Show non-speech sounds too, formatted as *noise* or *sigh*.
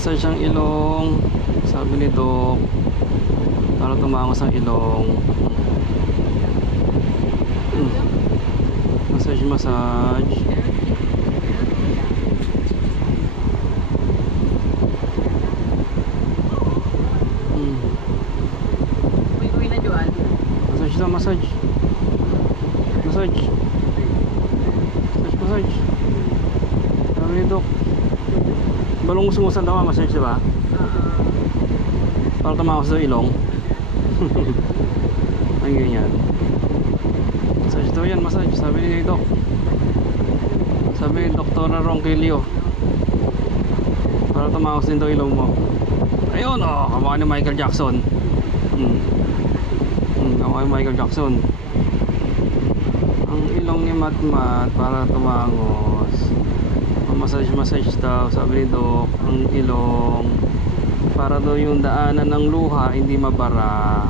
Massage ang ilong. Sabi ni Doc. Para tumangos ang ilong. Mm. Massage, massage. Mm. Na, Joan. Massage daw, massage. Massage. Massage, massage. Sabi ni Doc. Balong sumusan daw, massage diba? Para tumangos daw ilong. *laughs* Ang ganyan. Massage daw yan, massage. Sabi ni Doc. Sabi ni Dr. Ronquillo. Para tumangos din daw ilong mo. Ayun, oh, kamukha ni Michael Jackson. Hmm. Hmm, kamukha ni Michael Jackson. Ang ilong ni Matmat para tumangos. Massage-massage daw, sabi ni Doc, ang ilong para daw yung daanan ng luha hindi mabara.